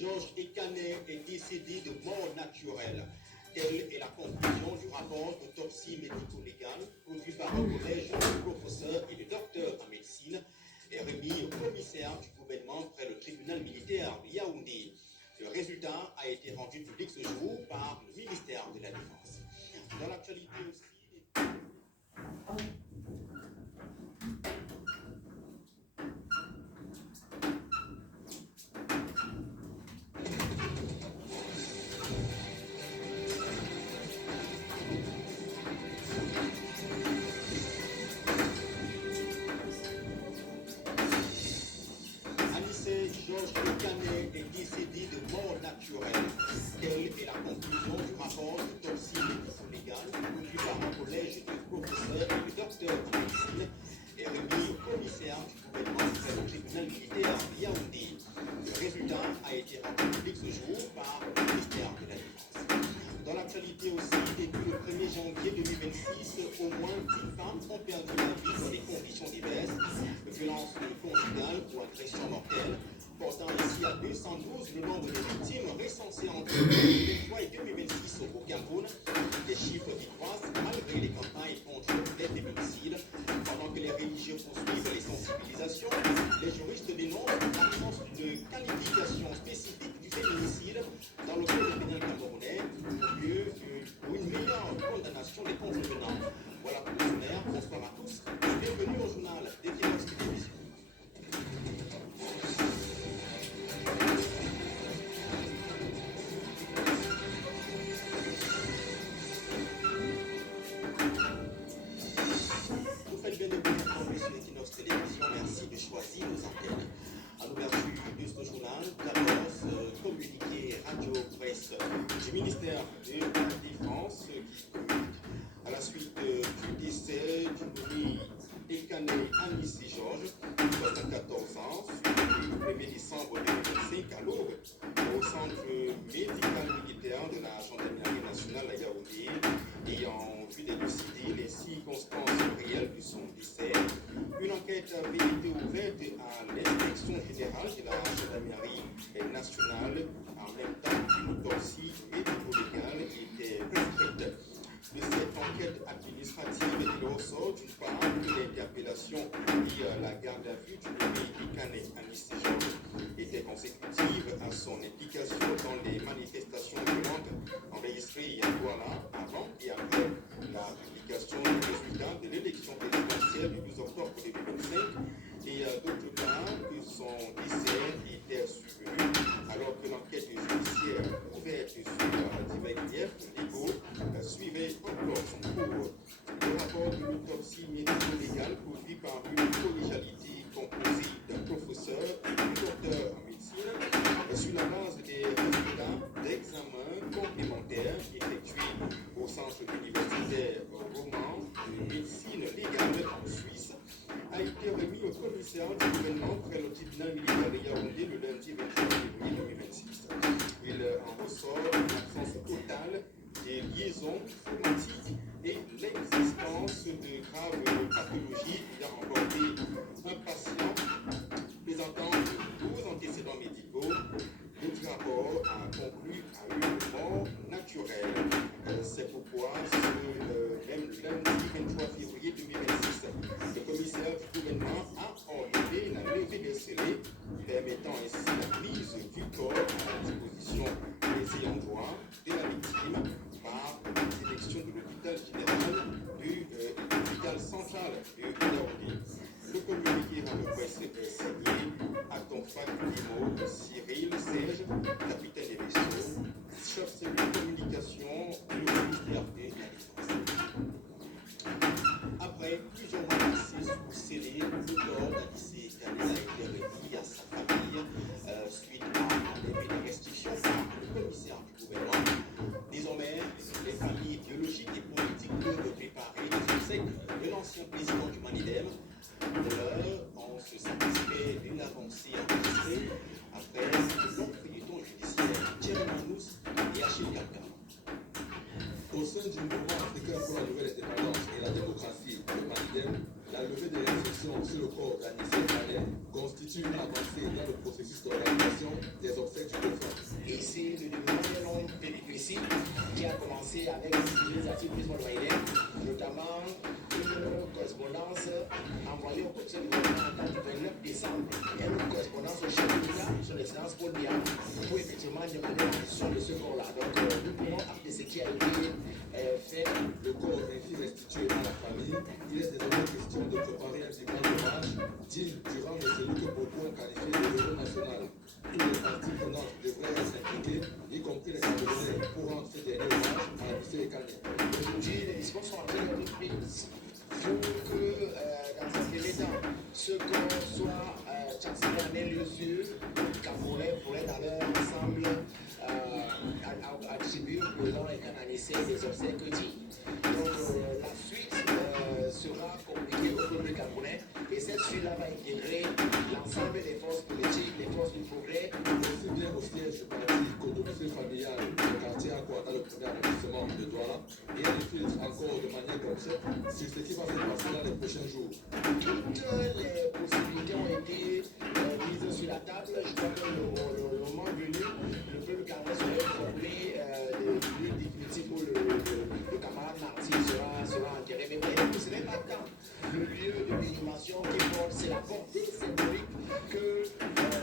Georges Ekané est décédé de mort naturelle. Telle est la conclusion du rapport d'autopsie médico-légale produit par un collège de professeurs et de docteurs en médecine et remis au commissaire du gouvernement près le tribunal militaire de Yaoundé. Le résultat a été rendu public ce jour par le ministère de la Défense. Dans l'actualité aussi... Georges Ekané est décédé de mort naturelle. Telle est la conclusion du rapport d'autopsie médico-légale produit par un collège de professeurs et de docteurs en médecine et remis au commissaire du gouvernement près le tribunal militaire de Yaoundé. Le résultat a été rendu public ce jour par le ministère de la Défense. Dans l'actualité aussi, depuis le 1er janvier 2026, au moins 10 femmes ont perdu la vie dans des conditions diverses, violences conjugales ou agressions mortelles, portant ici à 212 le nombre de victimes recensées entre 2023 et 2026 au Cameroun. Des chiffres qui croissent malgré les campagnes contre les féminicides. Pendant que les religieux poursuivent les sensibilisations, les juristes dénoncent l'absence d'une qualification spécifique du féminicide dans le code pénal camerounais pour une meilleure condamnation des contrevenants. Voilà pour le sommaire. Bonsoir à tous et bienvenue au journal d'Equinox Télévision. Merci de choisir nos antennes. À l'ouverture de ce journal, d'abord communiqué radio-presse du ministère de la Défense qui communique à la suite du décès du nommé Ekané Anissé Georges, 74 ans, le 1er décembre 2025 à l'aube au centre médical militaire de la gendarmerie nationale à Yaoundé, ayant vu d'élucider les circonstances réelles de son décès. Une enquête avait été ouverte à l'inspection générale de la gendarmerie nationale en même temps qu'une autopsie médico-légale était prescrite. De cette enquête administrative, il ressort d'une part que l'interpellation via la garde à vue du nommé Ekané Anissé Georges était consécutive à son implication dans les manifestations violentes enregistrées à Douala avant et après la publication des résultats de l'élection présidentielle du 12 octobre 2025 et d'autre part que son décès était survenu alors que l'enquête judiciaire ouverte sur divers griefs légaux suivait encore son cours. Le rapport de l'autopsie médico-légale produit par une collégialité composée d'un professeur et d'un docteur en médecine sur la base des résultats d'examens complémentaires effectués au centre universitaire roman de médecine légale en Suisse a été remis au commissaire du gouvernement près le tribunal militaire de Yaoundé le lundi 23 février 2026. Il en ressort une absence totale des liaisons chromatiques et l'existence de graves pathologies ayant emporté un patient présentant de 12 antécédents médicaux. Le rapport a conclu à une mort naturelle. C'est pourquoi même lundi 23 février 2026, le commissaire du gouvernement a ordonné la levée des scellés, permettant ainsi la mise du corps à la disposition des ayants droit de la victime par la direction de l'hôpital général du l'hôpital central de Yaoundé. Le communiqué dans le presse est signé à Tonfac Limo, Cyril Serge, capitaine des vaisseaux, chef cellule communication du ministère de la Défense. Après plusieurs mois passés sous scellé, le corps d'Anissé Ekané a été remis à sa famille suite à l'enlèvement des restrictions par le commissaire du gouvernement. Désormais, les familles biologiques et politiques peuvent préparer les obsèques de l'ancien président du Manidem. Pour l'heure, on se satisfait de l'avancée enregistrée après le long feuilleton judiciaire Thierry Manous et Achille Kalka. Au sein du mouvement africain pour la nouvelle indépendance et la démocratie, le Manidem, la levée des restrictions sur le corps d'Anissé Ekané constitue une avancée dans le processus d'organisation des obsèques du défunt. Et c'est le développement d'un long péripétie qui a commencé avec les articles du notamment une correspondance envoyée au Conseil du gouvernement le 29 décembre et une correspondance au chef de l'État, son excellence Paul Biya, pour effectivement demander la question de ce corps-là. Donc nous pouvons appeler ce qui a été fait. Le corps ainsi restitué à la famille, il est désormais question de préparer un dimanche d'hommage digne durant le celui que beaucoup ont qualifié de héros national. Tous les parties prenantes devraient s'impliquer, y compris les Camerounais, pour rendre ce dernier hommage à Anissé Ekane. Aujourd'hui, les discours sont en train d'être pris. Il faut que, dans un premier temps, ce corps soit transféré en un lieu sûr, les Camerounais pourraient dans leur ensemble attribuer au président Ekane Anissé des obsèques dignes. Donc la suite sera communiquée au peuple camerounais et cette suite-là va intégrer l'ensemble des forces politiques, des forces du progrès. Aussi bien au siège du parti qu'au domicile familial du quartier Akwa dans le premier arrondissement de Douala, et il filtre encore de manière complète sur ce qui va se passer dans les prochains jours. Toutes les possibilités ont été mises sur la table. Je crois que le moment venu, le peuple camerounais sera informé du lieu définitif où le camarade Marty sera enterré. Mais voyez que ce n'est pas tant le lieu de l'inhumation qui porte, c'est la portée symbolique que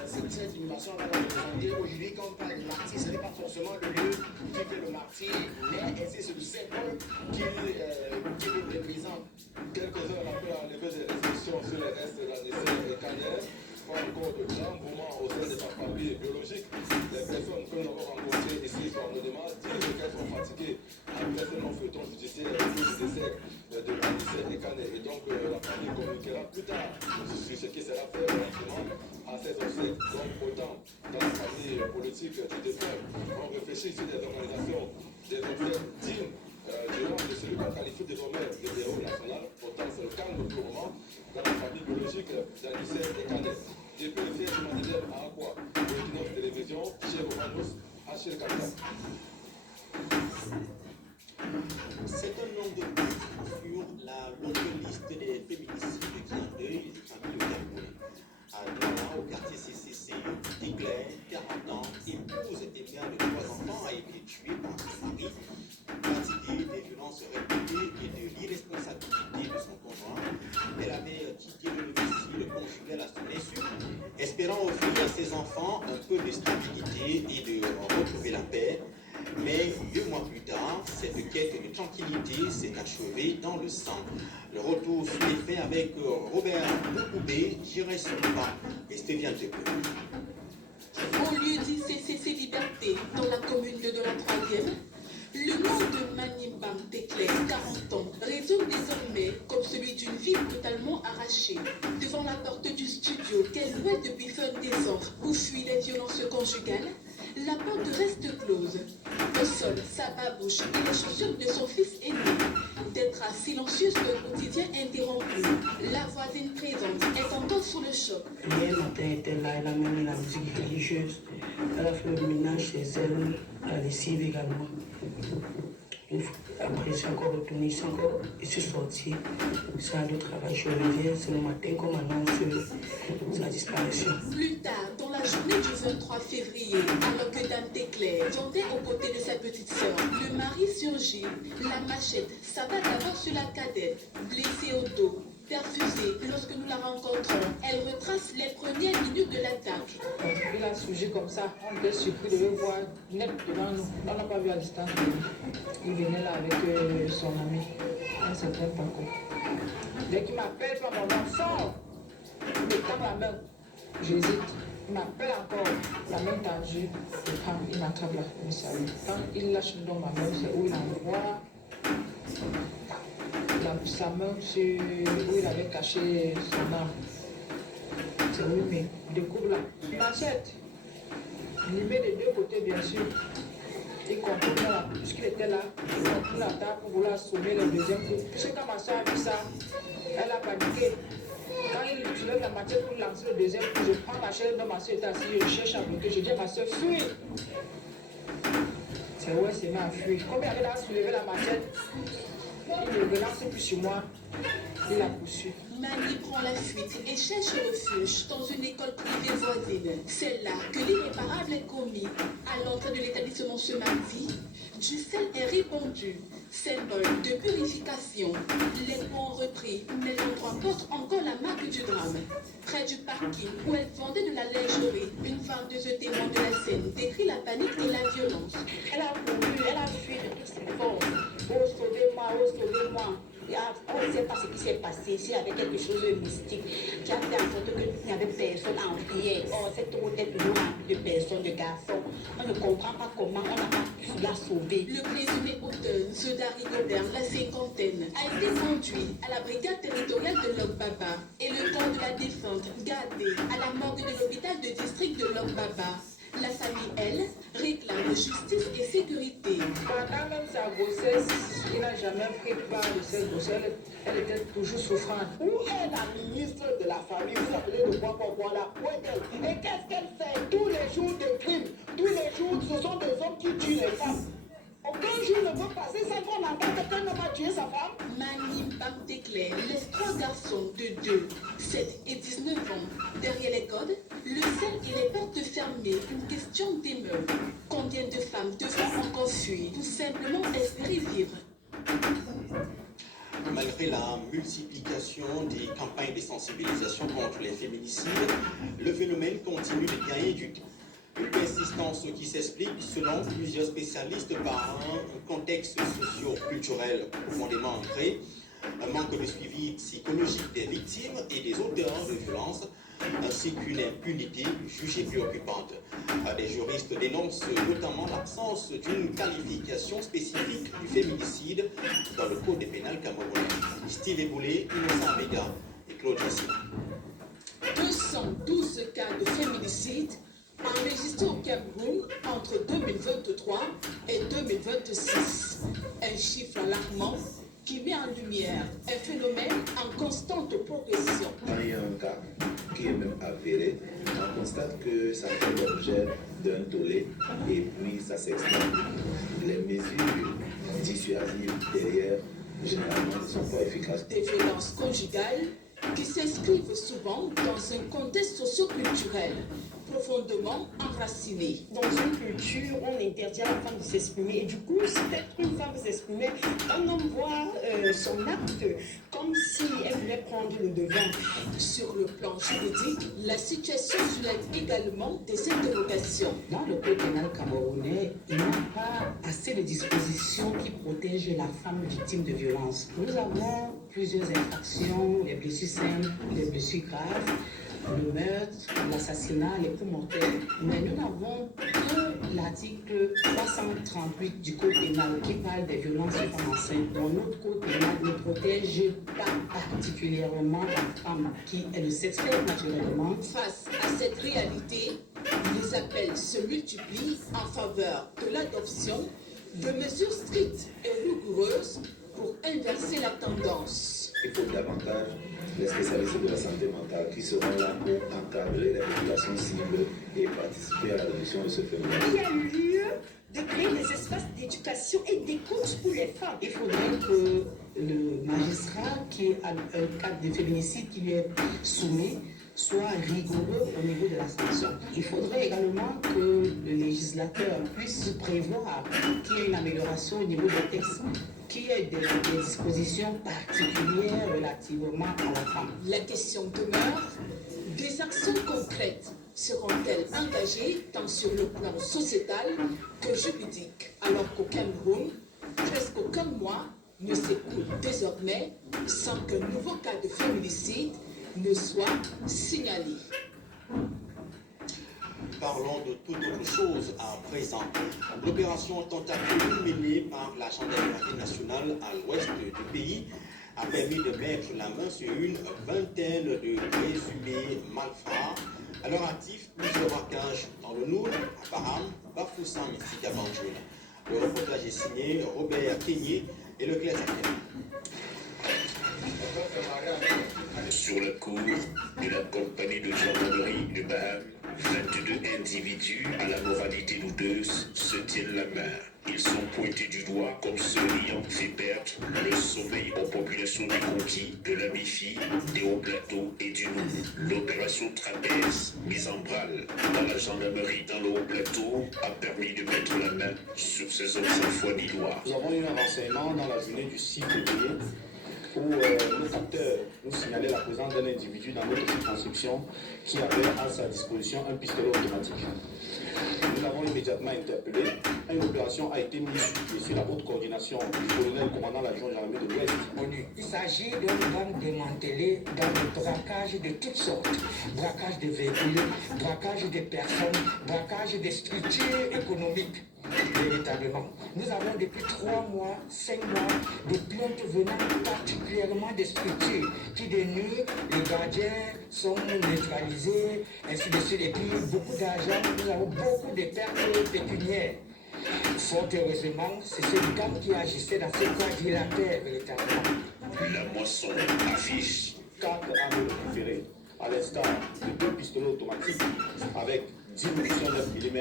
cette inhumation va représenter. Aujourd'hui, quand on parle de martyr, ce n'est pas forcément le lieu qui fait le martyr, mais c'est le symbole qui le représente. Quelques heures après l'arrivée des restrictions sur les restes d'Anissé Ekane, pas encore de grands moments au sein de sa famille biologique. Les personnes que nous avons rencontrées ici sur nos demandes disent qu'elles sont fatiguées après ce non-feuilleton judiciaire du décès de Anissé Ekane. Et donc la famille communiquera plus tard sur ce qui sera fait relativement à ces obsèques. Donc autant dans la famille politique du défunt, on réfléchit sur des organisations des obsèques dignes durant de celui qu'on qualifie désormais de héros national. Pourtant c'est le calme pour le moment dans la famille biologique d'Anissé Ekane. Depuis le siège humanitaire à Akwa, pour Equinox Télévision, chez Romanos, Achille Kappa. C'est un nom de titre sur la longue liste des féminicides qui endeuillent les familles camerounaises. À Douala, au quartier CCC, Tigler, 40 ans, épouse et mère de 3 enfants, a été tuée par son mari, fatiguée des violences répétées et de l'irresponsabilité de son conjoint. Elle avait quitté le domicile conjugal à son insu, espérant offrir à ses enfants un peu de stabilité et de retrouver la paix. Mais 2 mois plus tard, cette quête de tranquillité s'est achevée dans le sang. Le retour sur les faits avec Robert Boukoubé, j'irai sur le pas. Restez bien de peu. Au lieu dit CCC Liberté, dans la commune de la 3e, le nom de Manimbam Tekle, 40 ans, résonne désormais comme celui d'une vie totalement arrachée. Devant la porte du studio qu'elle louait depuis fin décembre où fuient les violences conjugales, la porte reste close. Au sol, sa babouche et les chaussures de son fils aîné. D'être silencieuse au quotidien interrompu. La voisine présente est encore sous le choc. Hier matin, elle était là, elle a mené la musique religieuse. Elle a fait le ménage chez elle, la lessive également. Après, j'ai encore retourné, je suis sortie. Ça a de travail, je reviens, c'est le matin qu'on annonce sa disparition. Plus tard, dans la journée du 23 février, alors que Dame Tekle tendait aux côtés de sa petite sœur, le mari surgit, la machette s'abat d'abord sur la cadette, blessée au dos. Perfusée, lorsque nous la rencontrons, elle retrace les premières minutes de l'attaque. Il a surgi comme ça, on était surpris de le voir net devant nous. On n'a pas vu à distance. Il venait là avec son ami, un certain Paco. Dès qu'il m'appelle par mon nom fort, il me tend la main. J'hésite. Il m'appelle encore, la main tendue, il m'attrape la salue. Quand il lâche dans ma main, c'est où il envoie sa main sur où il avait caché son arme. C'est où il me découvre là. Machette, limé des 2 côtés bien sûr. Il contourne là, puisqu'il était là, il contourne la table pour vouloir assommer le deuxième coup. Puisque quand ma soeur a vu ça, elle a paniqué. Quand il soulève la machette pour lancer le deuxième coup, je prends ma chaise dont ma soeur était assise, je cherche à bloquer, je dis à ma soeur, fuis. C'est où elle s'est mise à fuir. Comme il avait là soulevé la machette, il ne me lance plus sur moi. Il a poursuivi. Mani prend la fuite et cherche refuge dans une école privée voisine. C'est là que l'irréparable est commis. À l'entrée de l'établissement ce mardi, du sel est répandu, symbole de purification. Les points ont repris, mais l'endroit porte encore la marque du drame. Près du parking où elle vendait de la lingerie, une vendeuse témoin de la scène décrit la panique et la violence. Elle a couru, elle a fui de toutes ses forces. Oh, sauvez-moi, oh, sauvez-moi. On ne sait pas ce qui s'est passé, s'il y avait quelque chose de mystique qui a fait en sorte qu'il n'y avait personne en prière. Oh, cette route est toujours remplie de personnes, de garçons. On ne comprend pas comment on n'a pas pu la sauver. Le présumé auteur, Zodari Godin, la cinquantaine, a été conduit à la brigade territoriale de Logbaba et le temps de la défunte gardé à la morgue de l'hôpital de district de Logbaba. La famille, elle, réclame justice et sécurité. Pendant même sa grossesse, il n'a jamais pris part de cette grossesse. Elle était toujours souffrante. Où est la ministre de la famille? Vous appelez le quoi là? Où est-elle? Et qu'est-ce qu'elle fait tous les jours de crime? Tous les jours, ce sont des hommes qui tuent les femmes. Aucun jour ne peut passer sans qu'on entende que quelqu'un n'a tué sa femme. Mani Bamtekler laisse 3 garçons de 2, 7 et 19 ans. Derrière les codes, le sel et les portes fermées, une question d'émeute. Combien de femmes devront encore fuir pour simplement espérer vivre? Malgré la multiplication des campagnes de sensibilisation contre les féminicides, le phénomène continue de gagner du temps. Une persistance qui s'explique, selon plusieurs spécialistes, par un contexte socio-culturel profondément ancré, un manque de suivi psychologique des victimes et des auteurs de violences, ainsi qu'une impunité jugée préoccupante. Des juristes dénoncent notamment l'absence d'une qualification spécifique du féminicide dans le code pénal camerounais. Steve Eboulé, Innocent Vega et Claude Jassina. 212 cas de féminicide enregistrés au Cameroun entre 2023 et 2026. Un chiffre alarmant qui met en lumière un phénomène en constante progression. Quand il y a un cas qui est même avéré, on constate que ça fait l'objet d'un tollé et puis ça s'exprime. Les mesures dissuasives derrière, généralement, ne sont pas efficaces. Des violences conjugales qui s'inscrivent souvent dans un contexte socio-culturel profondément enraciné. Dans une culture, on interdit à la femme de s'exprimer. Et du coup, si peut-être une femme veut s'exprimer, un homme voit son acte comme si elle voulait prendre le devant. Sur le plan juridique, la situation soulève également des interrogations. Dans le code pénal camerounais, il n'y a pas assez de dispositions qui protègent la femme victime de violence. Nous avons plusieurs infractions, les blessures simples, les blessures graves, le meurtre, l'assassinat, les coups mortels. Mais nous n'avons que l'article 338 du code pénal qui parle des violences sur femmes enceintes. Dans notre code pénal ne protège pas particulièrement la femme qui est le sexe naturellement. Face à cette réalité, les appels se multiplient en faveur de l'adoption de mesures strictes et rigoureuses pour inverser la tendance. Il faut davantage les spécialistes de la santé mentale qui seront là pour encadrer les populations cibles et participer à l'adoption de ce phénomène. Il y a lieu de créer des espaces d'éducation et d'écoute pour les femmes. Il faudrait que le magistrat qui a un cas de féminicide qui lui est soumis soit rigoureux au niveau de la sanction. Il faudrait également que le législateur puisse prévoir qu'il y ait une amélioration au niveau des textes, qu'il y ait des dispositions particulières relativement à la femme. La question demeure, des actions concrètes seront-elles engagées tant sur le plan sociétal que juridique, alors qu'au Cameroun, presque aucun mois ne s'écoule désormais sans qu'un nouveau cas de féminicide ne soit signalé. Parlons de toute autre chose à présent. L'opération Tentacule menée par la gendarmerie nationale à l'ouest du pays a permis de mettre la main sur une vingtaine de présumés malfrats. À leur actif, plusieurs braquages dans le Nord, à Param, Bafoussam et Sikabanjoul. Le reportage est signé Robert Kenyé et Leclerc Zaken. Sur la cour de la compagnie de gendarmerie de Baham, 22 individus à la moralité douteuse se tiennent la main. Ils sont pointés du doigt comme ceux ayant fait perdre le sommeil aux populations du Conquis, de la Mifi, des Hauts Plateaux et du Nou. L'opération Trapèze, mise en branle par la gendarmerie dans le Haut Plateau, a permis de mettre la main sur ces hommes sans foi ni loi. Nous avons eu un renseignement dans la journée du 6 février où le capteur nous signalait la présence d'un individu dans notre circonscription qui avait à sa disposition un pistolet automatique. Nous l'avons immédiatement interpellé. Une opération a été mise sur pied sur la haute coordination du colonel commandant la gendarmerie de l'Ouest. Il s'agit d'une bande démantelée dans le braquage de toutes sortes. Braquage de véhicules, braquage de personnes, braquage des structures économiques. Véritablement. Nous avons depuis 3 mois, 5 mois, des plaintes venant particulièrement des structures qui de nuit, les gardiens sont neutralisés, ainsi de suite. Et puis beaucoup d'argent, nous avons beaucoup de pertes pécuniaires. Fort heureusement, c'est ce gang qui agissait dans ce quadrilatère véritablement. La moisson affiche 4 armes récupérées, à l'instar de 2 pistolets automatiques avec 10 munitions 9 mm,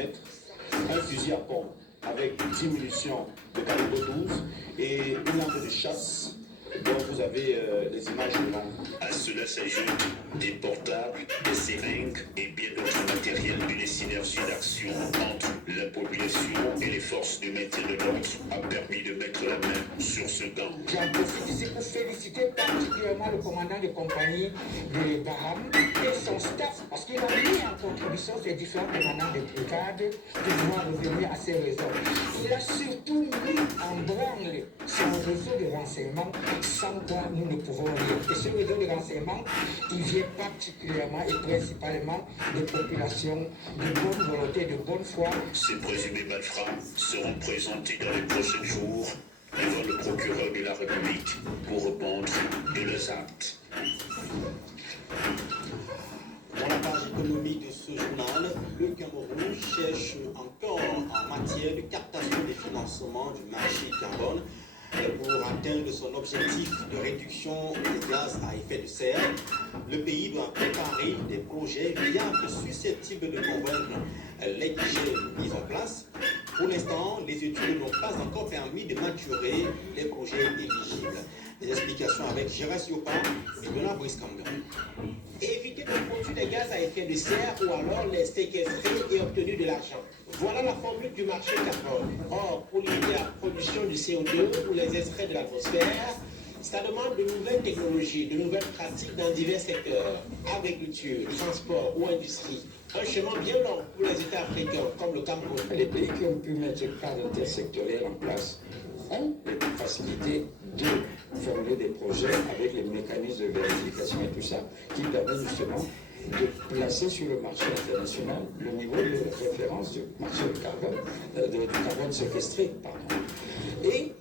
un fusil à pompe avec 10 munitions de calibre 12 et une arme de chasse dont vous avez les images devant. À cela s'ajoutent des portables, des seringues et bien d'autres matériels d'une synergie d'action entre la population et les forces de maintien de l'ordre a permis de mettre la main sur ce gang. J'en profite ici pour féliciter particulièrement le commandant de compagnie de Baham et son staff parce qu'il a mis en contribution ces différents commandants de brigade pour pouvoir revenir à ses réseaux. Il a surtout mis en branle son réseau de renseignement sans quoi nous ne pouvons rien. Et ce réseau de renseignement, il vient particulièrement et principalement des populations de bonne volonté, de bonne foi. Ces présumés malfrats seront présentés dans les prochains jours devant le procureur de la République pour répondre de leurs actes. Dans la page économique de ce journal, le Cameroun cherche encore en matière de captation des financements du marché carbone pour atteindre son objectif de réduction des gaz à effet de serre. Le pays doit préparer des projets viables susceptibles de convaincre les guichets mis en place. Pour l'instant, les études n'ont pas encore permis de maturer les projets éligibles. Des explications avec Gérard Siopa et Bernard Briskanga. Éviter de produire des gaz à effet de serre ou alors les séquestrer et obtenir de l'argent. Voilà la formule du marché carbone. Or, pour limiter la production du CO2 ou les extraits de l'atmosphère, ça demande de nouvelles technologies, de nouvelles pratiques dans divers secteurs, agriculture, transport ou industrie. Un chemin bien long pour les États africains comme le Cameroun. Les pays qui ont pu mettre ce cadre intersectoriel en place ont les facilités de formuler des projets avec les mécanismes de vérification et tout ça, qui permettent justement de placer sur le marché international le niveau de référence du marché du carbone séquestré. Et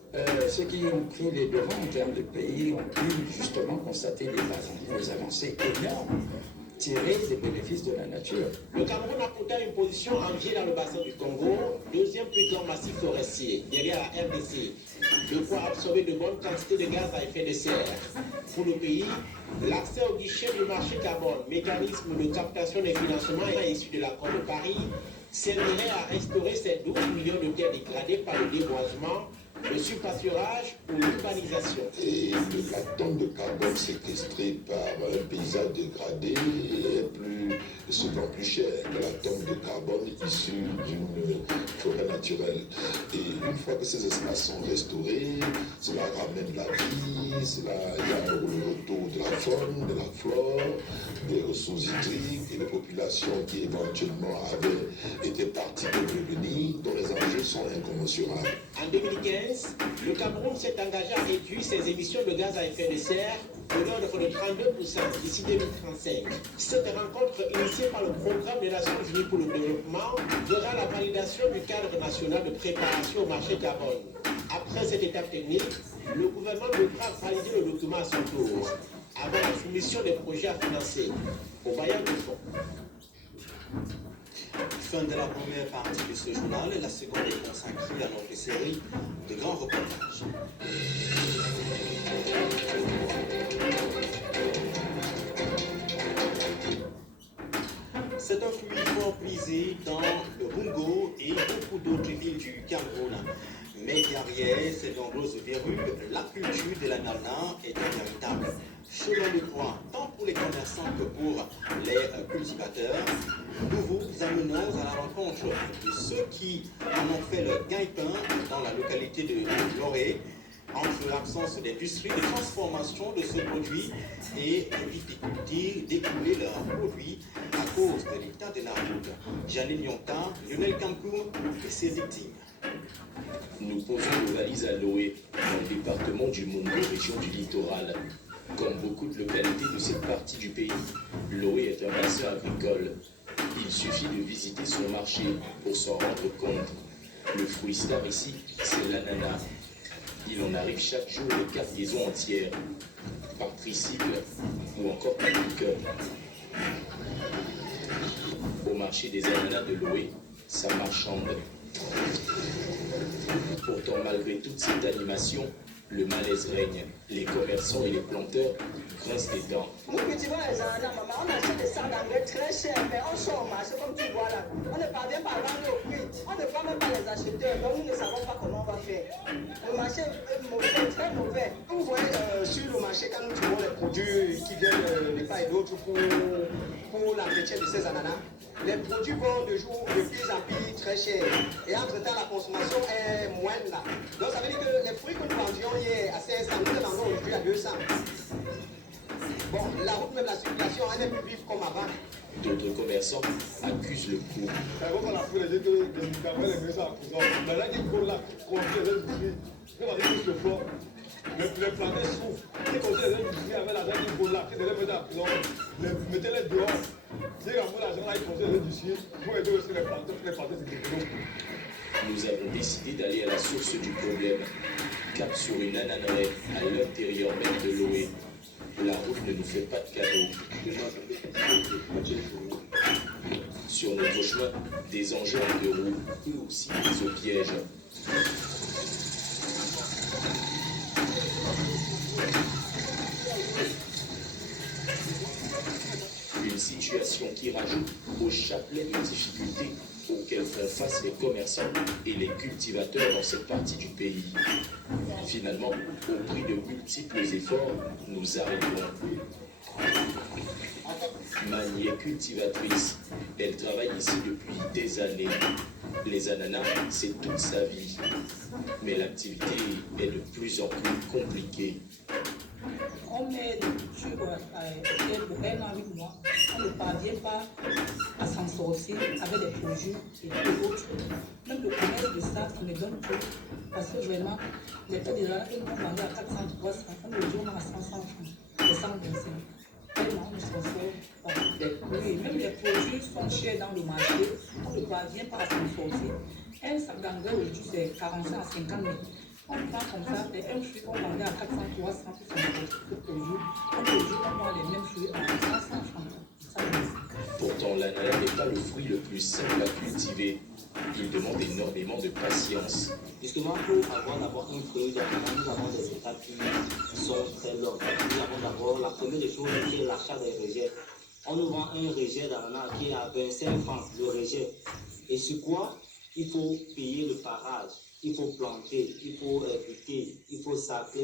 ceux qui ont pris les devants en termes de pays ont pu justement constater des avancées énormes, tirer des bénéfices de la nature. Le Cameroun a pourtant une position enviée dans le bassin du Congo, deuxième plus grand massif forestier, derrière la RDC. De quoi absorber de bonnes quantités de gaz à effet de serre. Pour le pays, l'accès au guichet du marché carbone, mécanisme de captation des financements issus de l'accord de Paris, servirait à restaurer ces 12 millions de terres dégradées par le déboisement, le surpâturage ou l'urbanisation. Et la tonne de carbone séquestrée par un paysage dégradé est souvent plus chère que la tonne de carbone issue d'une forêt naturelle. Et une fois que ces espaces sont restaurés, cela ramène la vie, il y a le retour de la faune, de la flore, des ressources hydriques et des populations qui éventuellement avaient été parties de devenir, dont les enjeux sont incommensurables. En 2015, le Cameroun s'est engagé à réduire ses émissions de gaz à effet de serre de l'ordre de 32% d'ici 2035. Cette rencontre initiée par le Programme des Nations Unies pour le développement verra la validation du cadre national de préparation au marché carbone. Après cette étape technique, le gouvernement devra valider le document à son tour, avant la soumission des projets à financer au bailleur de fonds. Fin de la première partie de ce journal, la seconde est consacrée à notre série de grands reportages. C'est un fruit fort prisé dans le Bungo et beaucoup d'autres villes du Cameroun. malgré ses nombreuses verrues, la culture de l'ananas est un véritable chemin de croix, tant pour les commerçants que pour les cultivateurs. Nous vous amenons à la rencontre de ceux qui en ont fait le gagne-pain dans la localité de Loré, entre l'absence d'industrie de transformation de ce produit et les difficultés d'écouler leurs produits à cause de l'état de la route. Janine Yonta, Lionel Kankou et ses victimes. Nous posons nos valises à Loé, dans le département du Mondo, région du littoral. Comme beaucoup de localités de cette partie du pays, Loé est un bassin agricole. Il suffit de visiter son marché pour s'en rendre compte. Le fruit star ici, c'est l'ananas. Il en arrive chaque jour des cargaisons entières, par tricycle ou encore par pick-up. Au marché des ananas de Loé, ça marchande. Pourtant, malgré toute cette animation, le malaise règne. Les commerçants et les planteurs grincent des dents. Nous cultivons les ananas, maman. On achète des sacs d'engrais très chers, mais on sort au marché comme tu vois là. On ne parvient pas à vendre au prix. On ne prend même pas les acheteurs, donc nous ne savons pas comment on va faire. Le marché est mauvais, très mauvais. Vous voyez sur le marché, quand nous trouvons les produits qui viennent de part et d'autre pour l'entretien de ces ananas, les produits vont de plus en plus très chers. Et entre-temps, la consommation est moindre là. Donc ça veut dire que les fruits que nous vendions hier à 500, nous les vendons aujourd'hui à 200. Bon, la route, même la circulation, elle n'est plus vive comme avant. D'autres commerçants accusent le coup. Les plantés souffrent. Et quand les industries avaient l'argent qui vole là, qui devaient mettre en prison, mettez-les dehors. Si ramènent l'argent là, ils conseillent les industries pour aider aussi les plantés, c'est des prison. Nous avons décidé d'aller à la source du problème. Cap sur une ananaie à l'intérieur même de Loé. La route ne nous fait pas de cadeaux. Sur notre chemin, des engins en deux roues, eux aussi mis au piège. Une situation qui rajoute au chapelet de difficultés auxquelles font face les commerçants et les cultivateurs dans cette partie du pays. Finalement, au prix de multiples efforts, nous arrivons. Mani est cultivatrice. Elle travaille ici depuis des années. Les ananas, c'est toute sa vie. Mais l'activité est de plus en plus compliquée. On met des cultures pour 1 an avec moi. On ne parvient pas à s'en sortir avec des produits et autres. Même le commerce de ça, on ne donne plus. Parce que vraiment, les têtes des ananas, ils vont vendre à 400, 300. On le jour à 500 francs. Et 125. Tellement on ne s'en sort pas. Oui, même les produits sont chers dans le marché. On ne parvient pas à s'en sortir. Un sac d'engrais aujourd'hui, c'est 45 à 50 000. On prend comme ça, et un fruit qu'on vendait à 400, 300 pour son produit. Aujourd'hui, on vend les mêmes fruits à 500 francs. Pourtant, l'ananas n'est pas le fruit le plus simple à cultiver. Il demande énormément de patience. Justement, pour avoir d'abord un fruit d'ananas, nous avons des étapes qui sont très longues. Nous avons d'abord la première des choses, c'est l'achat des rejets. On nous vend un rejet d'ananas qui est à 25 francs, le rejet. Et sur quoi il faut payer le parage, il faut planter, il faut buter, il faut sacler.